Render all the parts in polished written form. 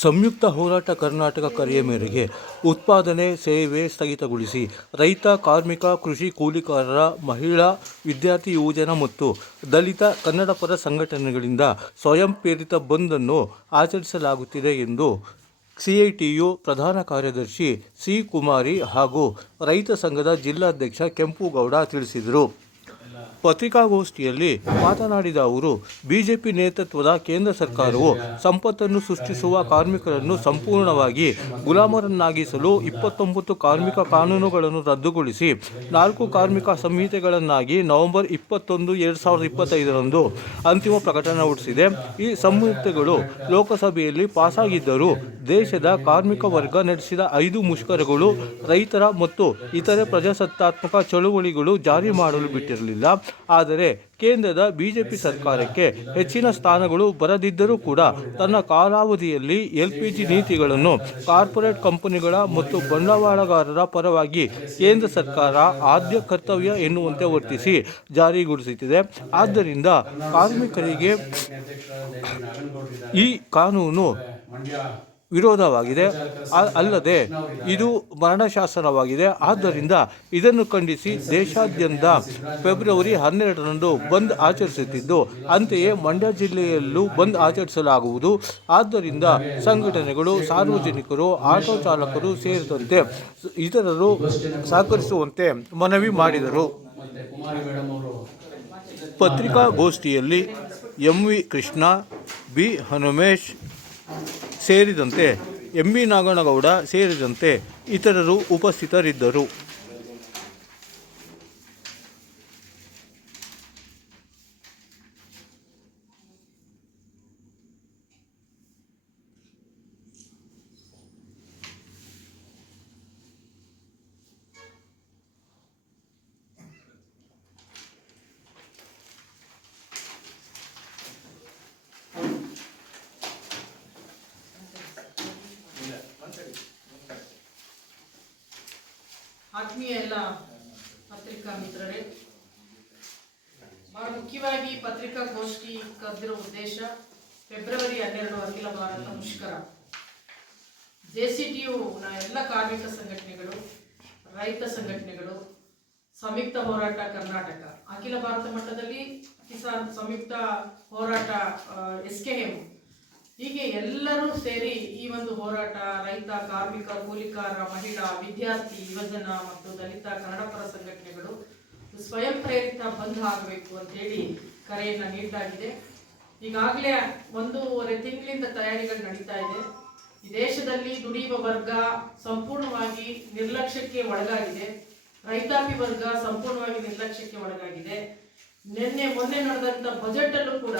ಸಂಯುಕ್ತ ಹೋರಾಟ ಕರ್ನಾಟಕ ಕರೆಯ ಮೇರೆಗೆ ಉತ್ಪಾದನೆ ಸೇವೆ ಸ್ಥಗಿತಗೊಳಿಸಿ ರೈತ, ಕಾರ್ಮಿಕ, ಕೃಷಿ ಕೂಲಿಕಾರರ, ಮಹಿಳಾ, ವಿದ್ಯಾರ್ಥಿ, ಯುವಜನ ಮತ್ತು ದಲಿತ ಕನ್ನಡಪರ ಸಂಘಟನೆಗಳಿಂದ ಸ್ವಯಂ ಪ್ರೇರಿತ ಬಂದ್ ಅನ್ನು ಆಚರಿಸಲಾಗುತ್ತಿದೆ ಎಂದು ಸಿಐಟಿಯು ಪ್ರಧಾನ ಕಾರ್ಯದರ್ಶಿ ಸಿ. ಕುಮಾರಿ ಹಾಗೂ ರೈತ ಸಂಘದ ಜಿಲ್ಲಾಧ್ಯಕ್ಷ ಕೆಂಪುಗೌಡ ತಿಳಿಸಿದರು. ಪತ್ರಿಕಾಗೋಷ್ಠಿಯಲ್ಲಿ ಮಾತನಾಡಿದ ಅವರು, ಬಿಜೆಪಿ ನೇತೃತ್ವದ ಕೇಂದ್ರ ಸರ್ಕಾರವು ಸಂಪತ್ತನ್ನು ಸೃಷ್ಟಿಸುವ ಕಾರ್ಮಿಕರನ್ನು ಸಂಪೂರ್ಣವಾಗಿ ಗುಲಾಮರನ್ನಾಗಿಸಲು 29 ಕಾರ್ಮಿಕ ಕಾನೂನುಗಳನ್ನು ರದ್ದುಗೊಳಿಸಿ 4 ಕಾರ್ಮಿಕ ಸಂಹಿತೆಗಳನ್ನಾಗಿ ನವೆಂಬರ್ 21, 2025ರಂದು ಅಂತಿಮ ಪ್ರಕಟಣೆ ಹೊರಡಿಸಿದೆ. ಈ ಸಂಹಿತೆಗಳು ಲೋಕಸಭೆಯಲ್ಲಿ ಪಾಸಾಗಿದ್ದರೂ ದೇಶದ ಕಾರ್ಮಿಕ ವರ್ಗ ನಡೆಸಿದ 5 ಮುಷ್ಕರಗಳು, ರೈತರ ಮತ್ತು ಇತರೆ ಪ್ರಜಾಸತ್ತಾತ್ಮಕ ಚಳುವಳಿಗಳು ಜಾರಿ ಮಾಡಲು ಬಿಟ್ಟಿರಲಿಲ್ಲ. ಆದರೆ ಕೇಂದ್ರದ ಬಿಜೆಪಿ ಸರ್ಕಾರಕ್ಕೆ ಹೆಚ್ಚಿನ ಸ್ಥಾನಗಳು ಬರದಿದ್ದರೂ ಕೂಡ ತನ್ನ ಕಾಲಾವಧಿಯಲ್ಲಿ ಎಲ್ಪಿಜಿ ನೀತಿಗಳನ್ನು ಕಾರ್ಪೊರೇಟ್ ಕಂಪನಿಗಳ ಮತ್ತು ಬಂಡವಾಳಗಾರರ ಪರವಾಗಿ ಕೇಂದ್ರ ಸರ್ಕಾರ ಆದ್ಯ ಕರ್ತವ್ಯ ಎನ್ನುವಂತೆ ವರ್ತಿಸಿ ಜಾರಿಗೊಳಿಸುತ್ತಿದೆ. ಆದ್ದರಿಂದ ಕಾರ್ಮಿಕರಿಗೆ ಈ ಕಾನೂನು ವಿರೋಧವಾಗಿದೆ, ಅಲ್ಲದೆ ಇದು ಮರಣಶಾಸನವಾಗಿದೆ. ಆದ್ದರಿಂದ ಇದನ್ನು ಖಂಡಿಸಿ ದೇಶಾದ್ಯಂತ ಫೆಬ್ರವರಿ 12ರಂದು ಬಂದ್ ಆಚರಿಸುತ್ತಿದ್ದು, ಅಂತೆಯೇ ಮಂಡ್ಯ ಜಿಲ್ಲೆಯಲ್ಲೂ ಬಂದ್ ಆಚರಿಸಲಾಗುವುದು. ಆದ್ದರಿಂದ ಸಂಘಟನೆಗಳು, ಸಾರ್ವಜನಿಕರು, ಆಟೋ ಚಾಲಕರು ಸೇರಿದಂತೆ ಇತರರು ಸಹಕರಿಸುವಂತೆ ಮನವಿ ಮಾಡಿದರು. ಪತ್ರಿಕಾಗೋಷ್ಠಿಯಲ್ಲಿ ಎಂ.ವಿ. ಕೃಷ್ಣ, ಬಿ. ಹನುಮೇಶ್ ಸೇರಿದಂತೆ ಎಂ.ಬಿ. ನಾಗನಗೌಡ ಸೇರಿದಂತೆ ಇತರರು ಉಪಸ್ಥಿತರಿದ್ದರು. ಆತ್ಮೀಯ ಎಲ್ಲ ಪತ್ರಿಕಾ ಮಿತ್ರರೇ, ಬಹಳ ಮುಖ್ಯವಾಗಿ ಪತ್ರಿಕಾಗೋಷ್ಠಿ ಕರೆದಿರೋ ಉದ್ದೇಶ ಫೆಬ್ರವರಿ 12 ಅಖಿಲ ಭಾರತ ಮುಷ್ಕರ. ಜೆಸಿಟಿಯುನ ಎಲ್ಲ ಕಾರ್ಮಿಕ ಸಂಘಟನೆಗಳು, ರೈತ ಸಂಘಟನೆಗಳು, ಸಂಯುಕ್ತ ಹೋರಾಟ ಕರ್ನಾಟಕ, ಅಖಿಲ ಭಾರತ ಮಟ್ಟದಲ್ಲಿ ಕಿಸಾನ್ ಸಂಯುಕ್ತ ಹೋರಾಟ SKM, ಹೀಗೆ ಎಲ್ಲರೂ ಸೇರಿ ಈ ಒಂದು ಹೋರಾಟ ರೈತ, ಕಾರ್ಮಿಕ, ಕೂಲಿಕಾರ, ಮಹಿಳಾ, ವಿದ್ಯಾರ್ಥಿ, ಯುವಜನ ಮತ್ತು ದಲಿತ ಕನ್ನಡಪರ ಸಂಘಟನೆಗಳು ಸ್ವಯಂ ಪ್ರೇರಿತ ಬಂದ್ ಆಗಬೇಕು ಅಂತೇಳಿ ಕರೆಯನ್ನು ನೀಡಲಾಗಿದೆ. ಈಗಾಗಲೇ 1.5 ತಿಂಗಳಿಂದ ತಯಾರಿಗಳು ನಡೀತಾ ಇದೆ. ಈ ದೇಶದಲ್ಲಿ ದುಡಿಯುವ ವರ್ಗ ಸಂಪೂರ್ಣವಾಗಿ ನಿರ್ಲಕ್ಷ್ಯಕ್ಕೆ ಒಳಗಾಗಿದೆ. ರೈತಾಪಿ ವರ್ಗ ಸಂಪೂರ್ಣವಾಗಿ ನಿರ್ಲಕ್ಷ್ಯಕ್ಕೆ ಒಳಗಾಗಿದೆ. ಮೊನ್ನೆ ನಡೆದಂತ ಬಜೆಟ್ ಅಲ್ಲೂ ಕೂಡ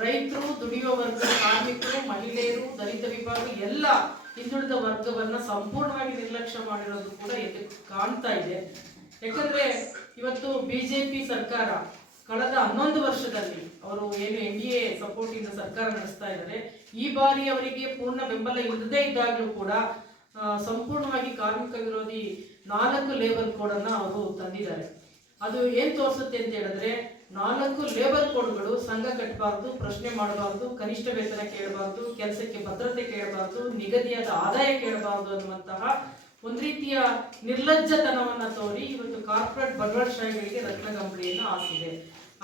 ರೈತರು, ದುಡಿಯುವ ವರ್ಗ, ಕಾರ್ಮಿಕರು, ಮಹಿಳೆಯರು, ದಲಿತ ವಿಭಾಗ ಎಲ್ಲ ಹಿಂದುಳಿದ ವರ್ಗವನ್ನ ಸಂಪೂರ್ಣವಾಗಿ ನಿರ್ಲಕ್ಷ್ಯ ಮಾಡಿರೋದು ಕೂಡ ಎದ್ದು ಕಾಣ್ತಾ ಇದೆ. ಯಾಕಂದ್ರೆ ಇವತ್ತು ಬಿಜೆಪಿ ಸರ್ಕಾರ ಕಳೆದ 11 ವರ್ಷದಲ್ಲಿ ಅವರು ಏನು NDA ಸಪೋರ್ಟ್ ಇಂದ ಸರ್ಕಾರ ನಡೆಸ್ತಾ ಇದ್ದಾರೆ. ಈ ಬಾರಿ ಅವರಿಗೆ ಪೂರ್ಣ ಬೆಂಬಲ ಇಲ್ಲದೇ ಇದ್ದಾಗಲೂ ಕೂಡ ಸಂಪೂರ್ಣವಾಗಿ ಕಾರ್ಮಿಕ ವಿರೋಧಿ 4 ಲೇಬರ್ ಕೋಡ್ ಅನ್ನ ಅವರು ತಂದಿದ್ದಾರೆ. ಅದು ಏನ್ ತೋರಿಸುತ್ತೆ ಅಂತ ಹೇಳಿದ್ರೆ, 4 ಲೇಬರ್ ಕೋಡ್ಗಳು ಸಂಘ ಕಟ್ಟಬಾರ್ದು, ಪ್ರಶ್ನೆ ಮಾಡಬಾರ್ದು, ಕನಿಷ್ಠ ವೇತನ ಕೇಳಬಾರ್ದು, ಕೆಲಸಕ್ಕೆ ಭದ್ರತೆ ಕೇಳಬಾರ್ದು, ನಿಗದಿಯಾದ ಆದಾಯ ಕೇಳಬಾರ್ದು ಅನ್ನುವಂತಹ ಒಂದು ರೀತಿಯ ನಿರ್ಲಜ್ಜತನವನ್ನ ತೋರಿ ಇವತ್ತು ಕಾರ್ಪೊರೇಟ್ ಬಂಡವಾಳಶಾಹಿಗಳಿಗೆ ರತ್ನಗಂಬಳಿಯನ್ನು ಹಾಸಿದೆ.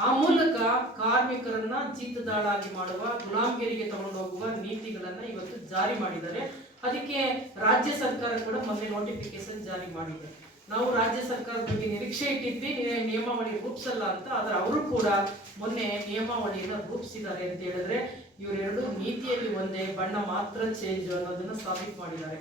ಆ ಮೂಲಕ ಕಾರ್ಮಿಕರನ್ನ ಜೀತದಾಳಾಗಿ ಮಾಡುವ, ಗುಲಾಮಗಿರಿಗೆ ತಗೊಂಡು ಹೋಗುವ ನೀತಿಗಳನ್ನ ಇವತ್ತು ಜಾರಿ ಮಾಡಿದ್ದಾರೆ. ಅದಕ್ಕೆ ರಾಜ್ಯ ಸರ್ಕಾರ ಕೂಡ ಮೊನ್ನೆ ನೋಟಿಫಿಕೇಶನ್ ಜಾರಿ ಮಾಡಿದೆ. ನಾವು ರಾಜ್ಯ ಸರ್ಕಾರದ ಬಗ್ಗೆ ನಿರೀಕ್ಷೆ ಇಟ್ಟಿದ್ವಿ, ನಿಯಮಾವಳಿ ರೂಪಿಸಲ್ಲ ಅಂತ. ಆದ್ರೆ ಅವರು ಕೂಡ ಮೊನ್ನೆ ನಿಯಮಾವಳಿಯನ್ನು ರೂಪಿಸಿದ್ದಾರೆ ಅಂತ ಹೇಳಿದ್ರೆ ಇವರೆರಡು ನೀತಿಯಲ್ಲಿ ಒಂದೇ, ಬಣ್ಣ ಮಾತ್ರ ಚೇಂಜ್ ಅನ್ನೋದನ್ನ ಸಾಬೀತು ಮಾಡಿದ್ದಾರೆ.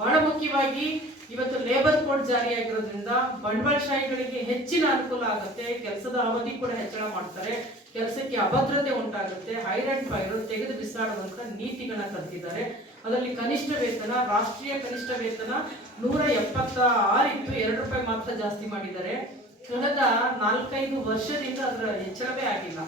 ಬಹಳ ಮುಖ್ಯವಾಗಿ ಇವತ್ತು ಲೇಬರ್ ಕೋಡ್ ಜಾರಿಯಾಗಿರೋದ್ರಿಂದ ಬಂಡವಾಳಶಾಹಿಗಳಿಗೆ ಹೆಚ್ಚಿನ ಅನುಕೂಲ ಆಗುತ್ತೆ. ಕೆಲಸದ ಅವಧಿ ಕೂಡ ಹೆಚ್ಚಳ ಮಾಡ್ತಾರೆ, ಕೆಲಸಕ್ಕೆ ಅಭದ್ರತೆ ಉಂಟಾಗುತ್ತೆ, ಹೈರ್ ಅಂಡ್ ಫೈರ್ ತೆಗೆದು ಬಿಸಾಡುವಂತ ನೀತಿಗಳನ್ನ ತಂದಿದ್ದಾರೆ. ಅದರಲ್ಲಿ ಕನಿಷ್ಠ ವೇತನ, ರಾಷ್ಟ್ರೀಯ ಕನಿಷ್ಠ ವೇತನ 176 ಇತ್ತು, 2 ರೂಪಾಯಿ ಮಾತ್ರ ಜಾಸ್ತಿ ಮಾಡಿದ್ದಾರೆ. ಕಳೆದ 4-5 ವರ್ಷದಿಂದ ಅದರ ಹೆಚ್ಚಳವೇ ಆಗಿಲ್ಲ.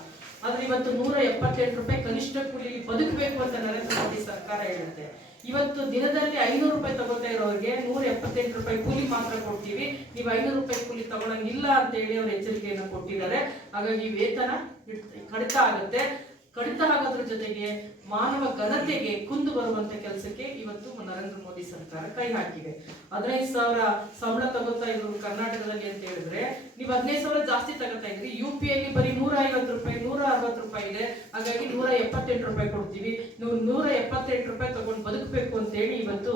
ಆದ್ರೆ ಇವತ್ತು 178 ರೂಪಾಯಿ ಕನಿಷ್ಠ ಕೂಲಿ ಬದುಕಬೇಕು ಅಂತ ನರೇಂದ್ರ ಮೋದಿ ಸರ್ಕಾರ ಹೇಳುತ್ತೆ. ಇವತ್ತು ದಿನದಲ್ಲಿ 500 ರೂಪಾಯಿ ತಗೋತಾ ಇರೋರಿಗೆ 178 ರೂಪಾಯಿ ಕೂಲಿ ಮಾತ್ರ ಕೊಡ್ತೀವಿ, ನೀವು 500 ರೂಪಾಯಿ ಕೂಲಿ ತಗೊಳಂಗಿಲ್ಲ ಅಂತ ಹೇಳಿ ಅವರು ಎಚ್ಚರಿಕೆಯನ್ನು ಕೊಟ್ಟಿದ್ದಾರೆ. ಹಾಗಾಗಿ ವೇತನ ಕಡಿತ ಆಗುತ್ತೆ. ಕಡಿತ ಆಗೋದ್ರ ಜೊತೆಗೆ ಮಾನವ ಘನತೆಗೆ ಕುಂದು ಬರುವಂತ ಕೆಲಸಕ್ಕೆ ಇವತ್ತು ನರೇಂದ್ರ ಮೋದಿ ಸರ್ಕಾರ ಕೈ ಹಾಕಿದೆ. 15,000 ಸಂಬಳ ತಗೋತಾ ಇದ್ರು ಕರ್ನಾಟಕದಲ್ಲಿ ಅಂತ ಹೇಳಿದ್ರೆ, ನೀವು 15,000 ಜಾಸ್ತಿ ತಗೋತಾ ಇದ್ರಿ. UP ಬರೀ 150 ರೂಪಾಯಿ 160 ರೂಪಾಯಿ ಇದೆ, ಹಾಗಾಗಿ 178 ರೂಪಾಯಿ ಕೊಡ್ತೀವಿ, ನೀವು 178 ರೂಪಾಯಿ ತಗೊಂಡು ಬದುಕಬೇಕು ಅಂತ ಹೇಳಿ ಇವತ್ತು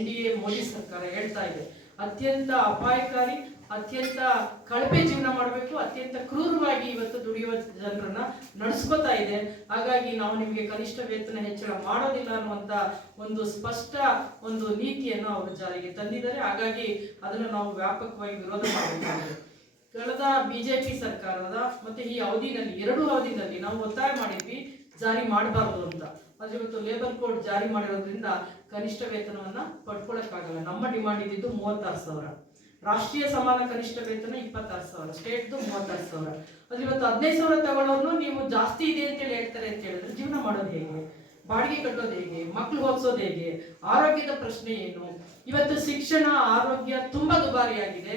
NDA ಮೋದಿ ಸರ್ಕಾರ ಹೇಳ್ತಾ ಇದೆ. ಅತ್ಯಂತ ಅಪಾಯಕಾರಿ, ಅತ್ಯಂತ ಕಳಪೆ ಜೀವನ ಮಾಡಬೇಕು, ಅತ್ಯಂತ ಕ್ರೂರವಾಗಿ ಇವತ್ತು ದುಡಿಯುವ ಜನರನ್ನ ನಡೆಸ್ಕೋತಾ ಇದೆ. ಹಾಗಾಗಿ ನಾವು ನಿಮಗೆ ಕನಿಷ್ಠ ವೇತನ ಹೆಚ್ಚಳ ಮಾಡೋದಿಲ್ಲ ಅನ್ನುವಂತ ಒಂದು ಸ್ಪಷ್ಟ ಒಂದು ನೀತಿಯನ್ನು ಅವರು ಜಾರಿಗೆ ತಂದಿದ್ದಾರೆ. ಹಾಗಾಗಿ ಅದನ್ನು ನಾವು ವ್ಯಾಪಕವಾಗಿ ವಿರೋಧ ಮಾಡಬೇಕಾಗಿದೆ. ಕಳೆದ ಬಿಜೆಪಿ ಸರ್ಕಾರದ ಮತ್ತೆ ಈ ಅವಧಿನಲ್ಲಿ 2 ಅವಧಿನಲ್ಲಿ ನಾವು ಒತ್ತಾಯ ಮಾಡಿದ್ವಿ ಜಾರಿ ಮಾಡಬಾರದು ಅಂತ. ಆದ್ರೆ ಇವತ್ತು ಲೇಬರ್ ಕೋಡ್ ಜಾರಿ ಮಾಡಿರೋದ್ರಿಂದ ಕನಿಷ್ಠ ವೇತನವನ್ನ ಪಡ್ಕೊಳ್ಳಕ್ಕಾಗಲ್ಲ. ನಮ್ಮ ಡಿಮಾಂಡ್ ಇದ್ದಿದ್ದು 36,000, ರಾಷ್ಟ್ರೀಯ ಸಮಾನ ಕನಿಷ್ಠ ವೇತನ 26,000, ಸ್ಟೇಟ್ದು 36,000. ಅದ್ರ ಇವತ್ತು 15,000 ತಗೊಳ್ಳೋರ್ನು ನೀವು ಜಾಸ್ತಿ ಇದೆ ಅಂತೇಳಿ ಹೇಳ್ತಾರೆ ಅಂತ ಹೇಳಿದ್ರೆ ಜೀವನ ಮಾಡೋದು ಹೇಗೆ, ಬಾಡಿಗೆ ಕಟ್ಟೋದು ಹೇಗೆ, ಮಕ್ಳು ಓದಿಸೋದು ಹೇಗೆ, ಆರೋಗ್ಯದ ಪ್ರಶ್ನೆ ಏನು? ಇವತ್ತು ಶಿಕ್ಷಣ ಆರೋಗ್ಯ ತುಂಬಾ ದುಬಾರಿಯಾಗಿದೆ,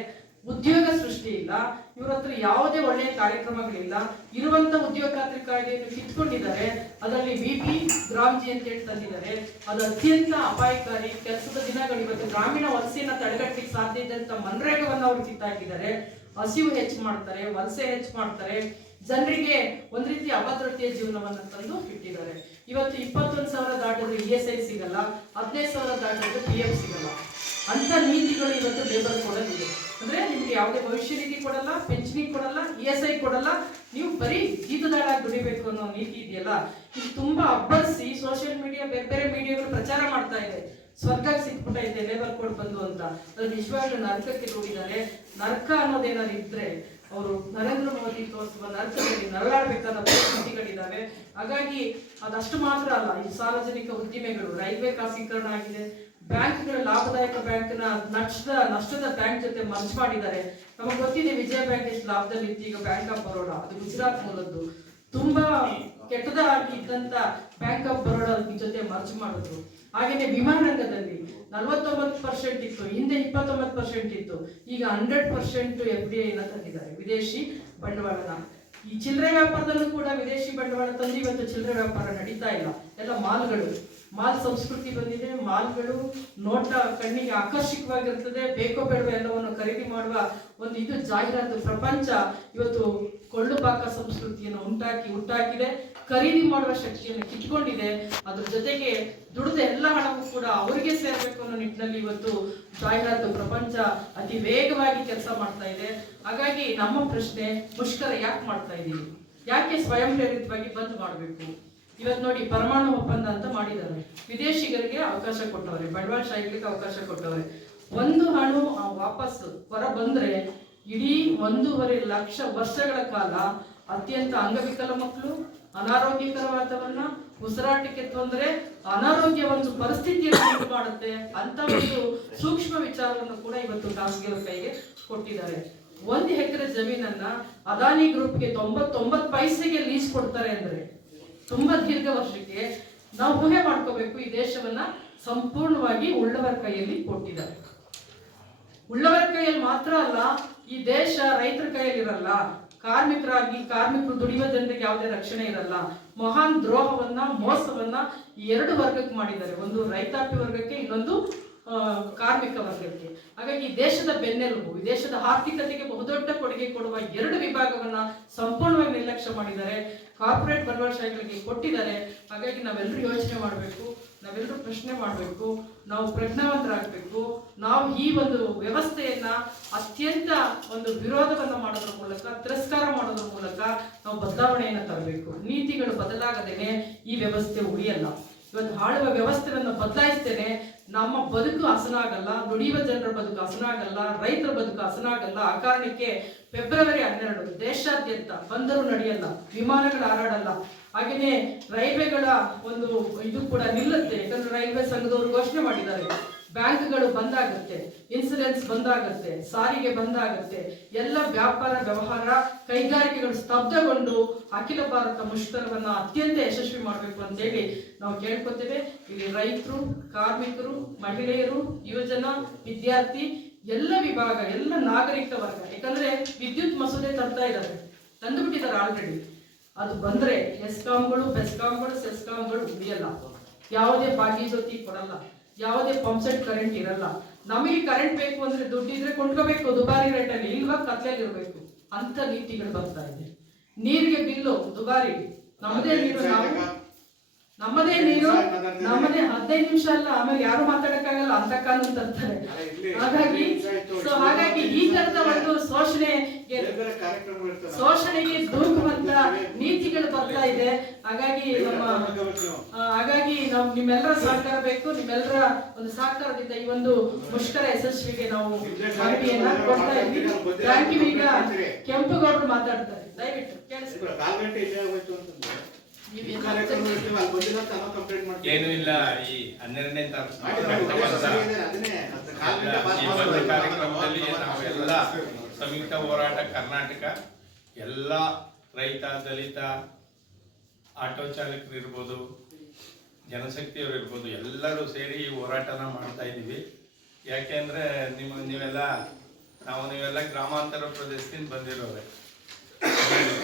ಉದ್ಯೋಗ ಸೃಷ್ಟಿ ಇಲ್ಲ, ಇವ್ರ ಹತ್ರ ಯಾವುದೇ ಒಳ್ಳೆಯ ಕಾರ್ಯಕ್ರಮಗಳಿಲ್ಲ. ಇರುವಂತ ಉದ್ಯೋಗ ಖಾತ್ರಿ ಕಾಯ್ದೆಯನ್ನು ಕಿತ್ಕೊಂಡಿದ್ದಾರೆ. ಅದರಲ್ಲಿ BP ಗ್ರಾಮ್ಜಿ ಅಂತ ಹೇಳಿ ತಂದಿದ್ದಾರೆ. ಅದು ಅತ್ಯಂತ ಅಪಾಯಕಾರಿ. ಕೆಲಸದ ದಿನಗಳು ಇವತ್ತು ಗ್ರಾಮೀಣ ವಲಸೆಯನ್ನ ತಡೆಗಟ್ಟಲಿಕ್ಕೆ ಸಾಧ್ಯ ಇದ್ದಂತ ಮನ್ರೇಗವನ್ನು ಅವರು ಕಿತ್ತಾಕಿದ್ದಾರೆ. ಹಸಿವು ಹೆಚ್ಚು ಮಾಡ್ತಾರೆ, ವಲಸೆ ಹೆಚ್ಚು ಮಾಡ್ತಾರೆ, ಜನರಿಗೆ ಒಂದ್ ರೀತಿ ಅಭದ್ರತೆಯ ಜೀವನವನ್ನ ತಂದು ಇಟ್ಟಿದ್ದಾರೆ. ಇವತ್ತು 21,000 ದಾಟಿದ್ರೆ ESI ಸಿಗಲ್ಲ, 15,000 ದಾಟಿದ್ರೆ PF ಸಿಗಲ್ಲ. ಅಂತ ನೀತಿಗಳು ಇವತ್ತು ಲೇಬರ್ ಕೊಡಲಿದೆ. ಅಂದ್ರೆ ನಿಮ್ಗೆ ಯಾವುದೇ ಭವಿಷ್ಯ ನಿಧಿ ಕೊಡಲ್ಲ, ಪೆನ್ಷನ್ ಕೊಡಲ್ಲ, ESI ಕೊಡಲ್ಲ, ನೀವು ಬರೀ ಜೀತದಾಳಾಗಿ ದುಡಿಬೇಕು ಅನ್ನೋ ನೀತಿ ಇದೆಯಲ್ಲ, ಇದು ತುಂಬಾ ಅಬ್ಬರಿಸಿ ಸೋಷಿಯಲ್ ಮೀಡಿಯಾ ಬೇರೆ ಬೇರೆ ಮೀಡಿಯಾಗಳು ಪ್ರಚಾರ ಮಾಡ್ತಾ ಇದೆ. ಸ್ವರ್ಗಕ್ಕೆ ಸಿಕ್ಬಿಟ್ಟೈತೆ ಲೇಬರ್ ಕೋಡ್ ಬಂದು ಅಂತ. ಅದು ನಿಜವಾಗ್ಲೂ ನರಕಕ್ಕೆ ದೂಡಿದ್ದಾರೆ. ನರಕ ಅನ್ನೋದೇನಾದ್ರು ಇದ್ರೆ ಅವರು ನರೇಂದ್ರ ಮೋದಿ ತೋರಿಸುವ ನರಕದಲ್ಲಿ ನರಳಾಡಬೇಕಾದ ಪರಿಸ್ಥಿತಿಗಳಿದ್ದಾವೆ. ಹಾಗಾಗಿ ಅದಷ್ಟು ಮಾತ್ರ ಅಲ್ಲ, ಈ ಸಾರ್ವಜನಿಕ ಉದ್ದಿಮೆಗಳು, ರೈಲ್ವೆ ಖಾಸಗೀಕರಣ ಆಗಿದೆ, ಬ್ಯಾಂಕ್ಗಳು ಲಾಭದಾಯಕ ಬ್ಯಾಂಕ್ನ ನಷ್ಟದ ಬ್ಯಾಂಕ್ ಜೊತೆ ಮರ್ಜ್ ಮಾಡಿದ್ದಾರೆ. ನಮಗೆ ಗೊತ್ತಿದೆ ವಿಜಯ ಬ್ಯಾಂಕ್ ಎಷ್ಟು ಲಾಭದಲ್ಲಿ ಇತ್ತು. ಈಗ ಬ್ಯಾಂಕ್ ಆಫ್ ಬರೋಡಾ, ಅದು ಗುಜರಾತ್ ಮೂಲದ್ದು, ತುಂಬಾ ಕೆಟ್ಟದಾಗಿ ಇದ್ದಂತ ಬ್ಯಾಂಕ್ ಆಫ್ ಬರೋಡಾ ಜೊತೆ ಮರ್ಜ್ ಮಾಡಿದ್ರು. ಹಾಗೇನೆ ವಿಮಾನ ರಂಗದಲ್ಲಿ 49% ಇತ್ತು, ಹಿಂದೆ 29% ಇತ್ತು, ಈಗ 100% FDI ತಂದಿದ್ದಾರೆ, ವಿದೇಶಿ ಬಂಡವಾಳನ. ಈ ಚಿಲ್ಲರೆ ವ್ಯಾಪಾರದಲ್ಲೂ ಕೂಡ ವಿದೇಶಿ ಬಂಡವಾಳ ತಂದು ಇವತ್ತು ಚಿಲ್ಲರೆ ವ್ಯಾಪಾರ ನಡೀತಾ ಇಲ್ಲ. ಎಲ್ಲ ಮಾಲ್ಗಳು, ಮಾಲ್ ಸಂಸ್ಕೃತಿ ಬಂದಿದೆ. ಮಾಲ್ಗಳು ನೋಟ ಕಣ್ಣಿಗೆ ಆಕರ್ಷಕವಾಗಿರ್ತದೆ, ಬೇಕೋ ಬೇಡವೋ ಎಲ್ಲವನ್ನು ಖರೀದಿ ಮಾಡುವ ಒಂದು ಇದು ಜಾಹೀರಾತು ಪ್ರಪಂಚ ಇವತ್ತು ಕೊಳ್ಳು ಪಾಕ ಸಂಸ್ಕೃತಿಯನ್ನು ಹುಟ್ಟಾಕಿದೆ. ಖರೀದಿ ಮಾಡುವ ಶಕ್ತಿಯನ್ನು ಕಿತ್ಕೊಂಡಿದೆ. ಅದ್ರ ಜೊತೆಗೆ ದುಡಿದ ಎಲ್ಲ ಹಣವೂ ಕೂಡ ಅವರಿಗೆ ಸೇರ್ಬೇಕು ಅನ್ನೋ ನಿಟ್ಟಿನಲ್ಲಿ ಇವತ್ತು ಜಾಹೀರಾತು ಪ್ರಪಂಚ ಅತಿ ವೇಗವಾಗಿ ಕೆಲಸ ಮಾಡ್ತಾ ಇದೆ. ಹಾಗಾಗಿ ನಮ್ಮ ಪ್ರಶ್ನೆ, ಮುಷ್ಕರ ಯಾಕೆ ಮಾಡ್ತಾ ಇದ್ದೀವಿ? ಯಾಕೆ ಸ್ವಯಂ ಪ್ರೇರಿತವಾಗಿ ಬಂದ್ ಮಾಡಬೇಕು? ಇವತ್ತು ನೋಡಿ, ಪರಮಾಣು ಒಪ್ಪಂದ ಅಂತ ಮಾಡಿದ್ದಾರೆ, ವಿದೇಶಿಗರಿಗೆ ಅವಕಾಶ ಕೊಟ್ಟವ್ರೆ, ಬಂಡವಾಳಶಾಹಿಗಳಿಗೆ ಅವಕಾಶ ಕೊಟ್ಟವ್ರೆ. ಒಂದು ಅಣು ವಾಪಸ್ ಹೊರ ಬಂದ್ರೆ ಇಡೀ 1.5 ಲಕ್ಷ ವರ್ಷಗಳ ಕಾಲ ಅತ್ಯಂತ ಅಂಗವಿಕಲ ಮಕ್ಕಳು, ಅನಾರೋಗ್ಯಕರ ವಾತಾವರಣ, ಉಸಿರಾಟಕ್ಕೆ ತೊಂದರೆ, ಅನಾರೋಗ್ಯ ಒಂದು ಪರಿಸ್ಥಿತಿಯನ್ನು ಉಂಟು ಮಾಡುತ್ತೆ ಅಂತ ಒಂದು ಸೂಕ್ಷ್ಮ ವಿಚಾರವನ್ನು ಕೂಡ ಇವತ್ತು ಖಾಸಗಿಯವರ ಕೈಗೆ ಕೊಟ್ಟಿದ್ದಾರೆ. 1 ಎಕರೆ ಜಮೀನನ್ನ ಅದಾನಿ ಗ್ರೂಪ್ಗೆ 99 ಪೈಸೆಗೆ ಲೀಸ್ ಕೊಡ್ತಾರೆ ಅಂದ್ರೆ ತುಂಬಾ ದೀರ್ಘ ವರ್ಷಕ್ಕೆ ನಾವು ಊಹೆ ಮಾಡ್ಕೋಬೇಕು. ಈ ದೇಶವನ್ನ ಸಂಪೂರ್ಣವಾಗಿ ಉಳ್ಳವರ ಕೈಯಲ್ಲಿ ಕೊಟ್ಟಿದ್ದಾರೆ. ಉಳ್ಳವರ ಕೈಯಲ್ಲಿ ಮಾತ್ರ ಅಲ್ಲ, ಈ ದೇಶ ರೈತರ ಕೈಯಲ್ಲಿ ಇರಲ್ಲ. ಕಾರ್ಮಿಕರು ದುಡಿಯುವ ಜನರಿಗೆ ಯಾವುದೇ ರಕ್ಷಣೆ ಇರಲ್ಲ. ಮಹಾನ್ ದ್ರೋಹವನ್ನ, ಮೋಸವನ್ನ ಈ 2 ವರ್ಗಕ್ಕೆ ಮಾಡಿದ್ದಾರೆ. ಒಂದು ರೈತಾಪಿ ವರ್ಗಕ್ಕೆ, ಇನ್ನೊಂದು ಕಾರ್ಮಿಕ ವರ್ಗಕ್ಕೆ. ಹಾಗಾಗಿ ದೇಶದ ಬೆನ್ನೆಲುಬು, ಈ ದೇಶದ ಆರ್ಥಿಕತೆಗೆ ಬಹುದೊಡ್ಡ ಕೊಡುಗೆ ಕೊಡುವ 2 ವಿಭಾಗವನ್ನ ಸಂಪೂರ್ಣವಾಗಿ ನಿರ್ಲಕ್ಷ್ಯ ಮಾಡಿದ್ದಾರೆ. ಕಾರ್ಪೊರೇಟ್ ಬಂಡವಾಳಶಾಹಿಗಳಿಗೆ ಕೊಟ್ಟಿದ್ದಾರೆ. ಹಾಗಾಗಿ ನಾವೆಲ್ಲರೂ ಯೋಚನೆ ಮಾಡಬೇಕು, ನಾವೆಲ್ಲರೂ ಪ್ರಶ್ನೆ ಮಾಡಬೇಕು, ನಾವು ಪ್ರಜ್ಞಾವಂತರಾಗಬೇಕು. ನಾವು ಈ ಒಂದು ವ್ಯವಸ್ಥೆಯನ್ನ ಅತ್ಯಂತ ಒಂದು ವಿರೋಧವನ್ನ ಮಾಡೋದ್ರ ಮೂಲಕ, ತಿರಸ್ಕಾರ ಮಾಡೋದ್ರ ಮೂಲಕ ನಾವು ಬದಲಾವಣೆಯನ್ನು ತರಬೇಕು. ನೀತಿಗಳು ಬದಲಾಗದೇನೆ ಈ ವ್ಯವಸ್ಥೆ ಉಳಿಯಲ್ಲ. ಇವತ್ತು ಆಳುವ ವ್ಯವಸ್ಥೆಯನ್ನು ಬದಲಾಯಿಸ್ತೇನೆ ನಮ್ಮ ಬದುಕು ಹಸನಾಗಲ್ಲ, ದುಡಿಯುವ ಜನರ ಬದುಕು ಹಸನಾಗಲ್ಲ, ರೈತರ ಬದುಕು ಹಸನಾಗಲ್ಲ. ಆ ಕಾರಣಕ್ಕೆ ಫೆಬ್ರವರಿ 12 ದೇಶಾದ್ಯಂತ ಬಂದರು ನಡೆಯಲ್ಲ, ವಿಮಾನಗಳು ಹಾರಾಡಲ್ಲ, ಹಾಗೇನೆ ರೈಲ್ವೆಗಳ ಒಂದು ಇದು ಕೂಡ ನಿಲ್ಲುತ್ತೆ. ಯಾಕಂದ್ರೆ ರೈಲ್ವೆ ಸಂಘದವರು ಘೋಷಣೆ ಮಾಡಿದ್ದಾರೆ, ಬ್ಯಾಂಕ್ಗಳು ಬಂದಾಗುತ್ತೆ, ಇನ್ಸೂರೆನ್ಸ್ ಬಂದಾಗುತ್ತೆ, ಸಾರಿಗೆ ಬಂದಾಗುತ್ತೆ, ಎಲ್ಲ ವ್ಯಾಪಾರ ವ್ಯವಹಾರ ಕೈಗಾರಿಕೆಗಳು ಸ್ತಬ್ಧಗೊಂಡು ಅಖಿಲ ಭಾರತ ಮುಷ್ಕರವನ್ನ ಅತ್ಯಂತ ಯಶಸ್ವಿ ಮಾಡಬೇಕು ಅಂತೇಳಿ ನಾವು ಕೇಳ್ಕೊತೇವೆ. ಇಲ್ಲಿ ರೈತರು, ಕಾರ್ಮಿಕರು, ಮಹಿಳೆಯರು, ಯುವಜನ, ವಿದ್ಯಾರ್ಥಿ, ಎಲ್ಲ ವಿಭಾಗ, ಎಲ್ಲ ನಾಗರಿಕ ವರ್ಗ. ಯಾಕಂದ್ರೆ ವಿದ್ಯುತ್ ಮಸೂದೆ ತಂದು ಬಿಟ್ಟಿದ್ದಾರೆ ಆಲ್ರೆಡಿ. ಅದು ಬಂದ್ರೆ ಎಸ್ಕಾಂಗಳು, ಬೆಸ್ಕಾಂಗಳು, ಸೆಸ್ಕಾಂಗಳು ಉಳಿಯಲ್ಲ. ಯಾವುದೇ ಬಾಗಿ ಕೊಡಲ್ಲ, ಯಾವುದೇ ಪಂಪ್ಸೆಟ್ ಕರೆಂಟ್ ಇರಲ್ಲ. ನಮಗೆ ಕರೆಂಟ್ ಬೇಕು ಅಂದ್ರೆ ದುಡ್ಡಿದ್ರೆ ಕೊಂಡ್ಕೋಬೇಕು ದುಬಾರಿ ರೇಟಲ್ಲಿ, ಇಲ್ವಾ ಕತ್ಲೆಯಲ್ಲಿ ಇರಬೇಕು ಅಂತ ನೀತಿಗಳು ಬರ್ತಾ ಇದೆ. ನೀರಿಗೆ ಬಿಲ್ಲು ದುಬಾರಿ, ನಮ್ಮದೇ ನೀರು, ನಮ್ಮದೇ ನೀರು, ನಮ್ಮದೇ 15 ನಿಮಿಷ ಅಲ್ಲ, ಆಮೇಲೆ ಯಾರು ಮಾತಾಡಕ್ಕಾಗಲ್ಲ ಅಂತ ಕಾನೂನು ತರ್ತಾರೆ. ಹಾಗಾಗಿ ಈ ತರದ ಒಂದು ಶೋಷಣೆಗೆ ದೂರುವಂತ ನೀತಿಗಳು ಬರ್ತಾ ಇದೆ. ಹಾಗಾಗಿ ನಿಮ್ಮೆಲ್ಲರ ಸಹಕಾರ ಬೇಕು. ನಿಮ್ಮೆಲ್ಲರ ಒಂದು ಸಹಕಾರದಿಂದ ಈ ಒಂದು ಮುಷ್ಕರ ಯಶಸ್ವಿಗೆ ನಾವು ಮನವಿಯನ್ನ ಕೊಡ್ತಾ ಇದ್ದೀವಿ. Thank you. ಈಗ ಕೆಂಪುಗೌಡರು ಮಾತಾಡ್ತಾರೆ, ದಯವಿಟ್ಟು ಕೇಳಿಸ್ಕೊಳ್ಳಿ. ಏನು ಇಲ್ಲ, ಈ 12ನೇ ಕಾರ್ಯಕ್ರಮದಲ್ಲಿ ನಾವೆಲ್ಲ ಸಂಯುಕ್ತ ಹೋರಾಟ ಕರ್ನಾಟಕ ಎಲ್ಲ ರೈತ, ದಲಿತ, ಆಟೋ ಚಾಲಕರು ಇರ್ಬೋದು, ಜನಶಕ್ತಿಯವರು ಇರ್ಬೋದು, ಎಲ್ಲರೂ ಸೇರಿ ಈ ಹೋರಾಟನ ಮಾಡ್ತಾ ಇದ್ದೀವಿ. ಯಾಕೆಂದ್ರೆ ನೀವೆಲ್ಲ ಗ್ರಾಮಾಂತರ ಪ್ರದೇಶದಿಂದ ಬಂದಿರೋರೆ.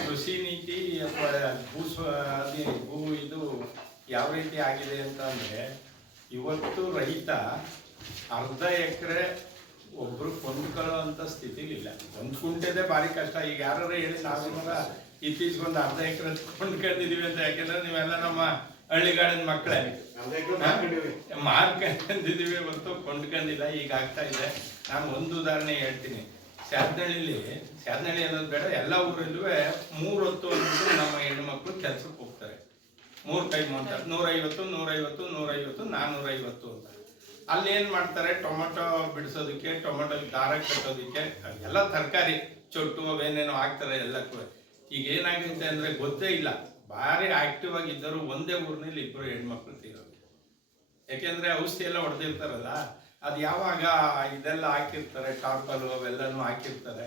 ಕೃಷಿ ನೀತಿ ಭೂ ಇದು ಯಾವ ರೀತಿ ಆಗಿದೆ ಅಂತ ಅಂದ್ರೆ, ಇವತ್ತು ರೈತ ಅರ್ಧ ಎಕರೆ ಒಬ್ರು ಕೊಂಡ್ಕೊಳ್ಳೋ ಅಂತ ಸ್ಥಿತಿಲಿಲ್ಲ. ಒಂದು ಕುಂಟೆದೇ ಭಾರಿ ಕಷ್ಟ. ಈಗ ಯಾರು ಹೇಳಿ ನಾವೆಲ್ಲ ಇತ್ತೀಚೆಗೊಂದು ಅರ್ಧ ಎಕರೆ ಕೊಂಡ್ಕೊಂಡಿದೀವಿ ಅಂತ. ಯಾಕೆಂದ್ರೆ ನೀವೆಲ್ಲ ನಮ್ಮ ಹಳ್ಳಿಗಾಡಿನ ಮಕ್ಕಳೇ, ಮಾರ್ಕೊಂಡಿದೀವಿ ಹೊತ್ತು ಕೊಂಡ್ಕೊಂಡಿಲ್ಲ. ಈಗ ಆಗ್ತಾ ಇದೆ. ನಾನು ಒಂದು ಉದಾಹರಣೆ ಹೇಳ್ತೀನಿ. ಸ್ಯಾದನಹಳ್ಳಿ ಅನ್ನೋದು ಬೇಡ, ಎಲ್ಲ ಊರಲ್ಲೂ 3 ಹೊತ್ತು ಅಂದ್ಬಿಟ್ಟು ನಮ್ಮ ಹೆಣ್ಣು ಮಕ್ಕಳು ಕೆಲ್ಸಕ್ಕೆ ಹೋಗ್ತಾರೆ. 3 ಟೈಮ್ ಅಂತ 150, 150, 150, 450 ಅಂತ. ಅಲ್ಲಿ ಏನ್ ಮಾಡ್ತಾರೆ, ಟೊಮೊಟೊ ಬಿಡಿಸೋದಕ್ಕೆ, ಟೊಮೊಟೊ ದಾರ ಕಟ್ಟೋದಕ್ಕೆ, ಎಲ್ಲ ತರಕಾರಿ ಚೊಟ್ಟು ಅವೇನೇನೋ ಹಾಕ್ತಾರೆ ಎಲ್ಲಕ್ಕೂ. ಈಗ ಏನಾಗುತ್ತೆ ಅಂದ್ರೆ ಗೊತ್ತೇ ಇಲ್ಲ. ಭಾರಿ ಆಕ್ಟಿವ್ ಆಗಿದ್ದರು ಒಂದೇ ಊರಿನಲ್ಲಿ 2 ಹೆಣ್ಮಕ್ಳು ತೀರೋದು. ಯಾಕೆಂದ್ರೆ ಔಷಧಿ ಎಲ್ಲ ಹೊಡೆದಿರ್ತಾರಲ್ಲ, ಅದು ಯಾವಾಗ ಇದೆಲ್ಲ ಹಾಕಿರ್ತಾರೆ, ಟಾರ್ಪಲು ಅವೆಲ್ಲನೂ ಹಾಕಿರ್ತಾರೆ,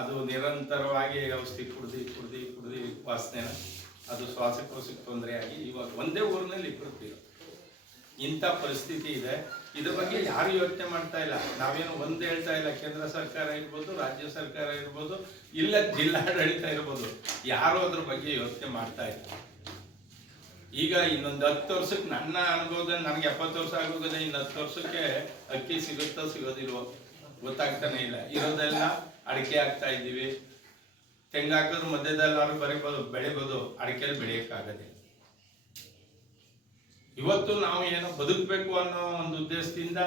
ಅದು ನಿರಂತರವಾಗಿ ಔಷಧಿ ಕುಡ್ದು ವಾಸನೆ, ಅದು ಶ್ವಾಸಕೋಶಕ್ಕೆ ತೊಂದರೆ ಆಗಿ ಇವಾಗ ಒಂದೇ ಊರಿನಲ್ಲಿ 2 ತೀರೋದು. ಇಂಥ ಪರಿಸ್ಥಿತಿ ಇದೆ. ಇದ್ರ ಬಗ್ಗೆ ಯಾರು ಯೋಚನೆ ಮಾಡ್ತಾ ಇಲ್ಲ. ನಾವೇನು ಒಂದು ಹೇಳ್ತಾ ಇಲ್ಲ. ಕೇಂದ್ರ ಸರ್ಕಾರ ಇರ್ಬೋದು, ರಾಜ್ಯ ಸರ್ಕಾರ ಇರ್ಬೋದು, ಇಲ್ಲ ಜಿಲ್ಲಾಡಳಿತ ಇರ್ಬೋದು, ಯಾರು ಅದ್ರ ಬಗ್ಗೆ ಯೋಚನೆ ಮಾಡ್ತಾ ಇಲ್ಲ. ಈಗ ಇನ್ನೊಂದು 10 ವರ್ಷಕ್ಕೆ, ನನ್ನ ಅನುಭವದಲ್ಲಿ ನನಗೆ 70 ವರ್ಷ ಆಗೋಗಿದೆ, ಇನ್ನು 10 ವರ್ಷಕ್ಕೆ ಅಕ್ಕಿ ಸಿಗುತ್ತೋ ಸಿಗೋದಿಲ್ವೋ ಗೊತ್ತಾಗ್ತಾನೆ ಇಲ್ಲ. ಇರೋದೆಲ್ಲ ಅಡಿಕೆ ಹಾಕ್ತಾ ಇದ್ದೀವಿ. ತೆಂಗು ಹಾಕಿದ್ರು ಮಧ್ಯದಲ್ಲಾದ್ರು ಬೆಳಿಬೋದು, ಅಡಿಕೆಯಲ್ಲಿ ಬೆಳೆಯಕ್ಕಾಗದೆ. ಇವತ್ತು ನಾವು ಏನೋ ಬದುಕಬೇಕು ಅನ್ನೋ ಒಂದು ಉದ್ದೇಶದಿಂದ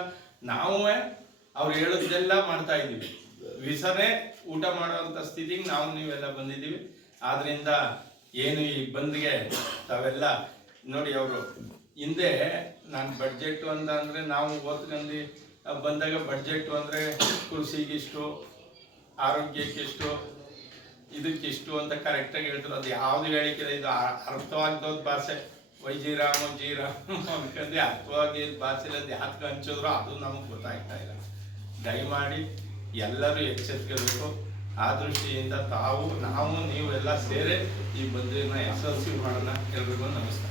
ನಾವೇ ಅವ್ರು ಹೇಳೋದೆಲ್ಲ ಮಾಡ್ತಾ ಇದ್ದೀವಿ. ವಿಸನೆ ಊಟ ಮಾಡುವಂಥ ಸ್ಥಿತಿಗೆ ನೀವೆಲ್ಲ ಬಂದಿದ್ದೀವಿ. ಆದ್ರಿಂದ ಏನು ಈ ಬಂದ್ಗೆ ತಾವೆಲ್ಲ ನೋಡಿ, ಅವರು ಹಿಂದೆ ನಾನು ಬಡ್ಜೆಟ್ ಅಂತ ಅಂದರೆ ನಾವು ಓದ್ಕೊಂಡು ಬಂದಾಗ ಬಡ್ಜೆಟ್ ಅಂದರೆ ಕೃಷಿಗಿಷ್ಟು, ಆರೋಗ್ಯಕ್ಕಿಷ್ಟು, ಇದಕ್ಕಿಷ್ಟು ಅಂತ ಕರೆಕ್ಟಾಗಿ ಹೇಳ್ತಾರೆ. ಅದು ಯಾವುದು ಹೇಳಿಕಿಲ್ಲ. ಇದು ಅರ್ಥವಾಗ್ದೋದ್ ಭಾಷೆ. ಜೀರಾಮ್ ಅನ್ಕಂಡು ಅರ್ಥವಾಗಿ ಭಾಷೆಲಿ ಅದು ಯಾಕೆ ಹಂಚಿದ್ರು ಅದು ನಮಗೆ ಗೊತ್ತಾಗ್ತಾ ಇಲ್ಲ. ದಯಮಾಡಿ ಎಲ್ಲರೂ ಎಚ್ಚರಿಕೆಬೇಕು. ಆ ದೃಷ್ಟಿಯಿಂದ ನಾವು ನೀವೆಲ್ಲ ಸೇರಿ ಈ ಬಂದಿನ ಯಶಸ್ವಿ ಮಾಡೋಣ. ಎಲ್ರಿಗೂ ನಮಸ್ಕಾರ.